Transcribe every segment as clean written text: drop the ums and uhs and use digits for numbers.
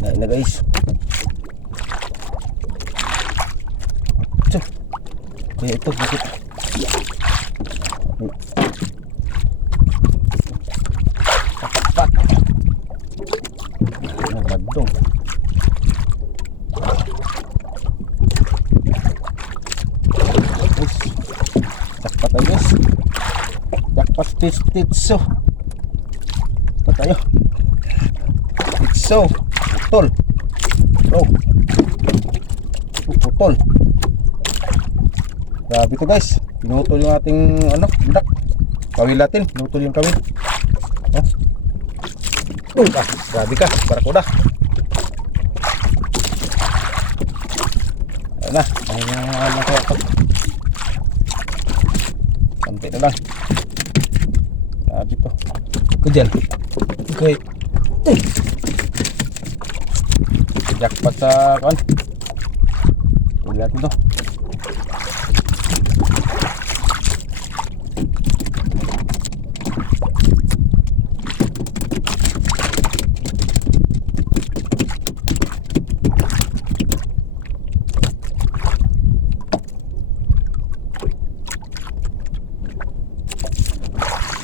Kinain na guys. Tiyo. Kaya ito bakit pak nagmadong. Sakpa tayo guys. Sakpa titso. Sakpa tayo. Titso. Putol. Bro. Putol. Grabe to guys. Pinutol yung ating bundak. Kawil natin. Pinutol yung kawil. Grabe ka. Barakuda. Ayan na. Ayan na kaya ito. Santi na lang. Grabe to. Ito dyan. Okay. Jackpot sa kan. Kawil natin to.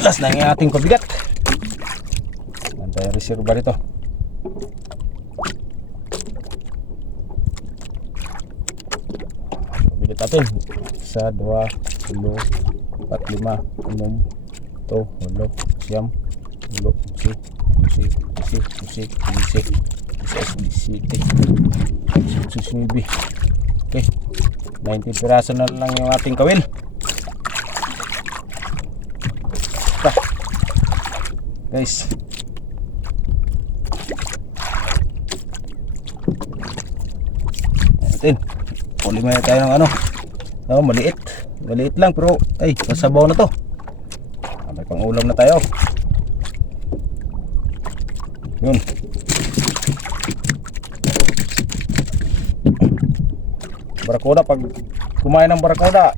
Last na yung ating pabigat. Nantay reserva nito. Pabigat natin. 1, 2, 3, 4, 5, 6, 7, 8, 9, 10, 11, 12, 13, 14, 15, 16, 17, 18, 19, 20. Okay. 19 piraso na lang yung ating kawil. Guys, natin puli muna tayo ng maliit lang pero ay masabaw na to. May pang ulam na tayo. Yun, barakuda. Pag kumain ng barakuda,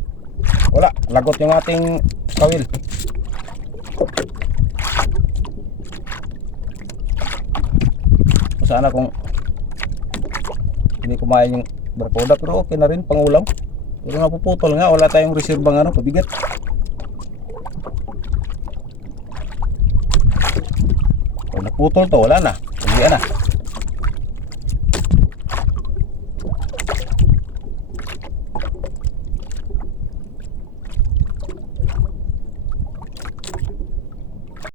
wala, lagot yung ating kawil. Sana kung hindi kumain yung barakuda, pero okay na rin pangulam. Pero napuputol nga, wala tayong reserbang pabigat. Kung naputol to, wala na, hindi na.